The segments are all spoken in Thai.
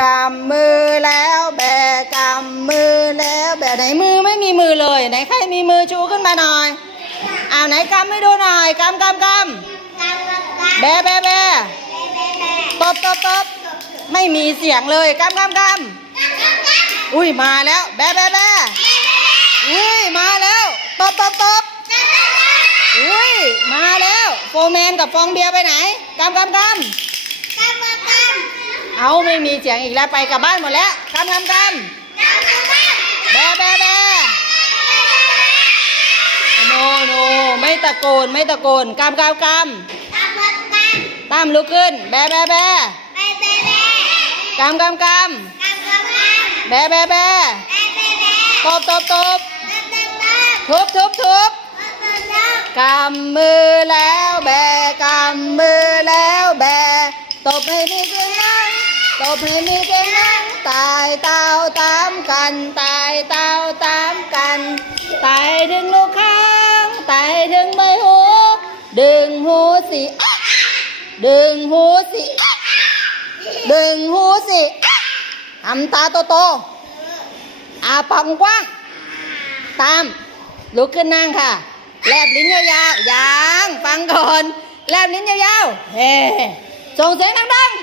กำมือแล้วแบกำมือแล้วแบไหนมือไม่มีมือเลยไหนใครมีมือชูขึ้นมาหน่อยอ้าวไหนกำให้ดูหน่อยกำกำกำแบแบแบตบตบตบไม่มีเสียงเลยกำกำกำอุ้ยมาแล้วแบแบแบอุ้ยมาแล้วตบตบตบอุ้ยมาแล้วโฟร์แมนกับฟองเบียร์ไปไหนกำกำกำ เอาไม่มีเสียงอีกแล้วไปกลับบ้านหมดแล้วกำกำกำแบแบแบโนโนไม่ตะโกนไม่ตะโกนกำกำกำตามลุกขึ้น แบแบแบกำกำกำแบแบแบตบตบตบทุบทุบทุบกำมือแล้วแบกำมือแล้วแบตบให้มีเสีย ตบให้มีเสียงดังตายเต้าตามกัน ตายเต้าตามกันตายถึงลูกค้างตายถึงใบหูดึงหูสิดึงหูสิดึงหูสิทำตาโตโตๆอาปากกว้างตามลุกขึ้นนั่งค่ะแลบลิ้นยาวๆยังฟังก่อนแลบลิ้นยาวๆเฮ้ส่งเสียงดังๆ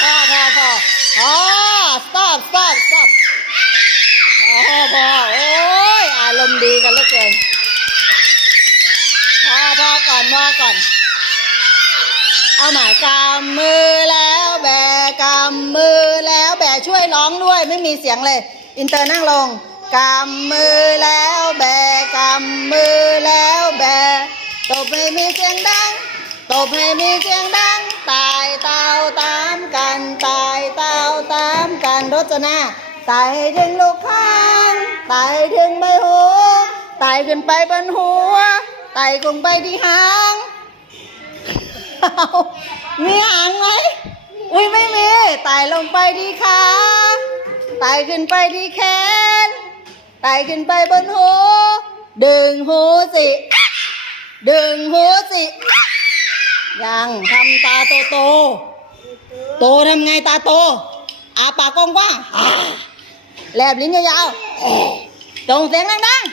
พอพอพอพอ stop stop stop พอพอโอ้ย อารมณ์ดีกันเหลือเกิน พอพอ ก่อนพอก่อน เอาหมายกำมือแล้วแบกำมือแล้วแบช่วยร้องด้วยไม่มีเสียงเลย อินเตอร์นั่งลงกำมือแล้วแบกำมือแล้วแบตบให้มีเสียงดังตบให้มีเสียงดังตายเตาตามกันตายเตาตามกันรจนาตายถึงลูกข้างตายถึงใบหูตายขึ้นไปบนหัวไต่คงไปที่หาง มีหางไหม อุ้ยไม่มีไต่ลงไปที่ขาไต่ขึ้นไปที่แขนไต่ขึ้นไปบนหูดึงหูสิดึงหูสิยังทำตาโตโต โตทำไงตาโตอาปากกว้างๆแลบลิ้นยาวๆเอ๊ะส่งเสียงดังๆ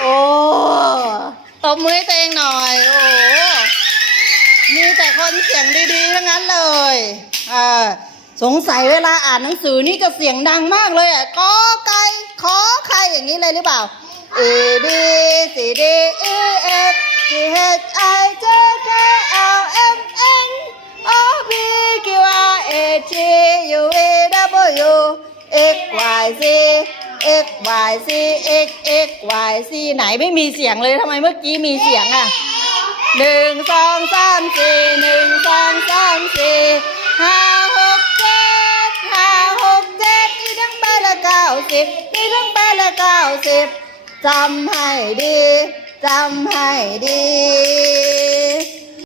โอ้ต บมือให้ตัวเองหน่อย โอ้มีแต่คนเสียงดีๆทั้งนั้นเลยอ่าสงสัยเวลาอ่านหนังสือนี่จะเสียงดังมากเลยอะกอไก่ขอไข่อย่างนี้เลยหรือเปล่า A B C D E F G H I J K L M N O P Q R A T U V W X Y Z X Y Z X X Y Z ไหนไม่มีเสียงเลยทำไมเมื่อกี้มีเสียงอะหนึ่งสองสามสี่หนึ่งสองสามสี่ห้าหกเจ็ดห้าหกเจ็ดนี่ทั้งไปละเก้าสิบนี่ทั้งไปละเก้าสิบจำให้ดีจำให้ดี